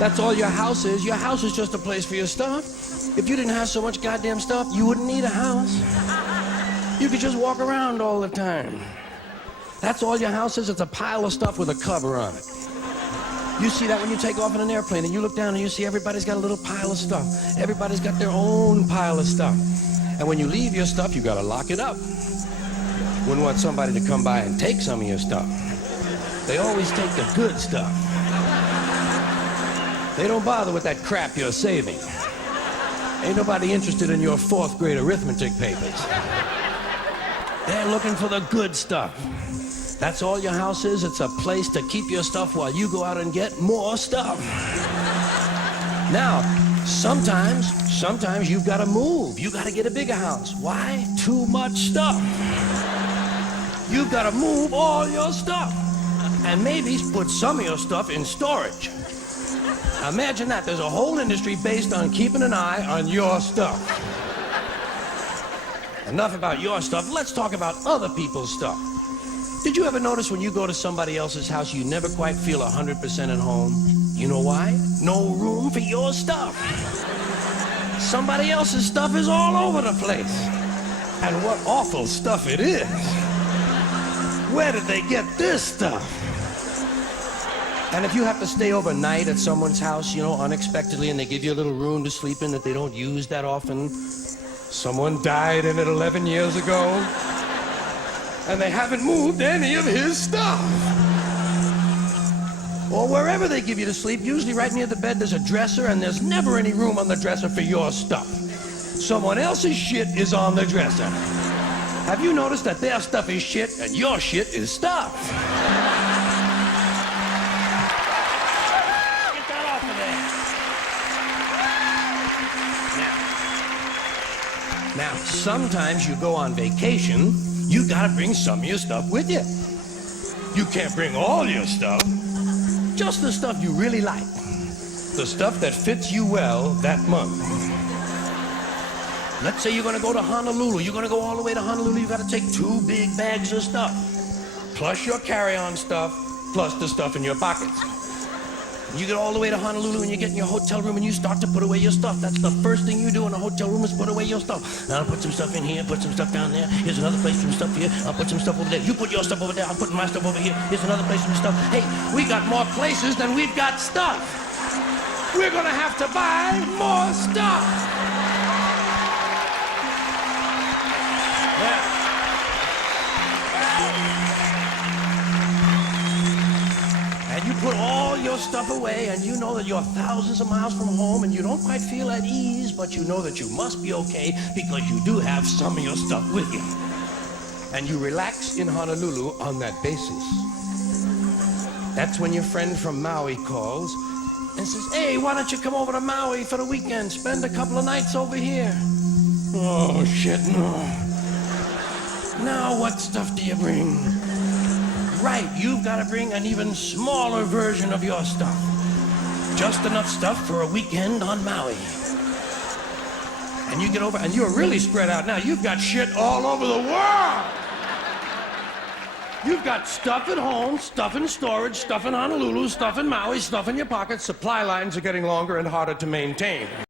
That's all your house is. Your house is just a place for your stuff. If you didn't have so much goddamn stuff, you wouldn't need a house. You could just walk around all the time. That's all your house is. It's a pile of stuff with a cover on it. You see that when you take off in an airplane and you look down and you see everybody's got a little pile of stuff. Everybody's got their own pile of stuff. And when you leave your stuff, you gotta lock it up. Wouldn't want somebody to come by and take some of your stuff. They always take the good stuff. They don't bother with that crap you're saving. Ain't nobody interested in your 4th grade arithmetic papers. They're looking for the good stuff. That's all your house is. It's a place to keep your stuff while you go out and get more stuff. Now, sometimes you've got to move. You got to get a bigger house. Why? Too much stuff. You've got to move all your stuff. And maybe put some of your stuff in storage. Imagine that. There's a whole industry based on keeping an eye on your stuff. Enough about your stuff. Let's talk about other people's stuff. Did you ever notice when you go to somebody else's house, you never quite feel 100% at home? You know why? No room for your stuff. Somebody else's stuff is all over the place. And what awful stuff it is. Where did they get this stuff? And if you have to stay overnight at someone's house, you know, unexpectedly, and they give you a little room to sleep in that they don't use that often, someone died in it 11 years ago, and they haven't moved any of his stuff. Or wherever they give you to sleep, usually right near the bed there's a dresser, and there's never any room on the dresser for your stuff. Someone else's shit is on the dresser. Have you noticed that their stuff is shit and your shit is stuff? Get that off of there. Now, sometimes you go on vacation, you gotta bring some of your stuff with you. You can't bring all your stuff, just the stuff you really like. The stuff that fits you well that month. Let's say you're gonna go to Honolulu. You're gonna go all the way to Honolulu. You gotta take 2 big bags of stuff, plus your carry-on stuff, plus the stuff in your pockets. You get all the way to Honolulu and you get in your hotel room and you start to put away your stuff. That's the first thing you do in a hotel room is put away your stuff. Now I'll put some stuff in here, put some stuff down there. Here's another place for some stuff here. I'll put some stuff over there. You put your stuff over there. I'm putting my stuff over here. Here's another place for some stuff. Hey, we got more places than we've got stuff. We're gonna have to buy more stuff. Yeah. And you put all your stuff away and you know that you're thousands of miles from home and you don't quite feel at ease, but you know that you must be okay because you do have some of your stuff with you. And you relax in Honolulu on that basis. That's when your friend from Maui calls and says, hey, why don't you come over to Maui for the weekend? Spend a couple of nights over here. Oh, shit, no. Now what stuff do you bring? Right, you've got to bring an even smaller version of your stuff. Just enough stuff for a weekend on Maui. And you get over, and you're really spread out now. You've got shit all over the world. You've got stuff at home, stuff in storage, stuff in Honolulu, stuff in Maui, stuff in your pockets. Supply lines are getting longer and harder to maintain.